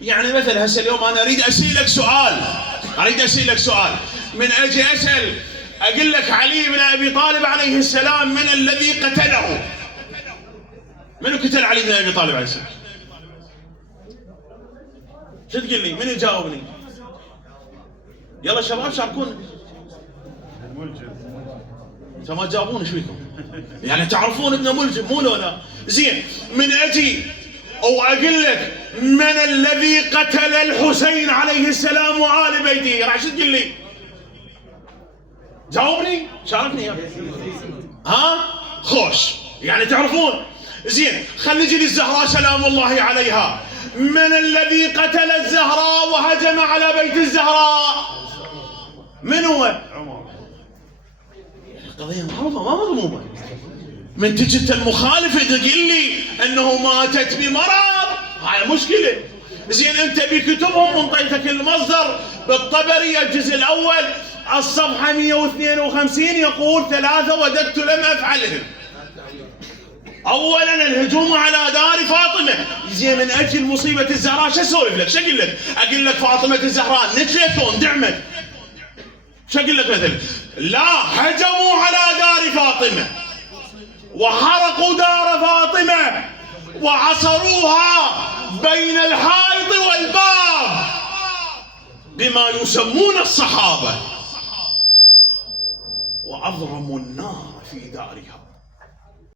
يعني مثلا هسه اليوم انا اريد اسالك سؤال، من اجي اسال اقول لك علي بن ابي طالب عليه السلام من الذي قتله؟ منو قتل علي بن ابي طالب عليه السلام؟ شو تقول لي؟ من يجاوبني؟ يلا شباب شاركونا. انتوا ما تجاوبون ايش فيكم؟ يعني تعرفون ابن ملجم مو لولا؟ زين، من اجي او اقول لك من الذي قتل الحسين عليه السلام وآل بيته، راح شو تقول لي؟ جاوبني، شاركني يا ها؟ خوش، يعني تعرفون. زين، خلينا نجي للزهراء سلام الله عليها. من الذي قتل الزهراء وهجم على بيت الزهراء؟ من هو؟ قضية معروفة ما مضمومة. من تجي المخالفة تقول لي انه ماتت بمرض، هاي مشكلة. زين، انت بكتبهم منطيتك المصدر بالطبري الجزء الاول الصفحة 152 يقول 3 وددت لم افعلهم. اولا الهجوم على دار فاطمة. زين، من اجل مصيبة الزهراء شو اسولف لك؟ شو اقول لك؟ اقول لك فاطمة الزهراء نتلت واندعمت. شو اقول لك مثلا؟ لا، هجموا على دار فاطمة وحرقوا دار فاطمة وعصروها بين الحائط والباب بما يسمون الصحابة وأضرموا النار في دارها.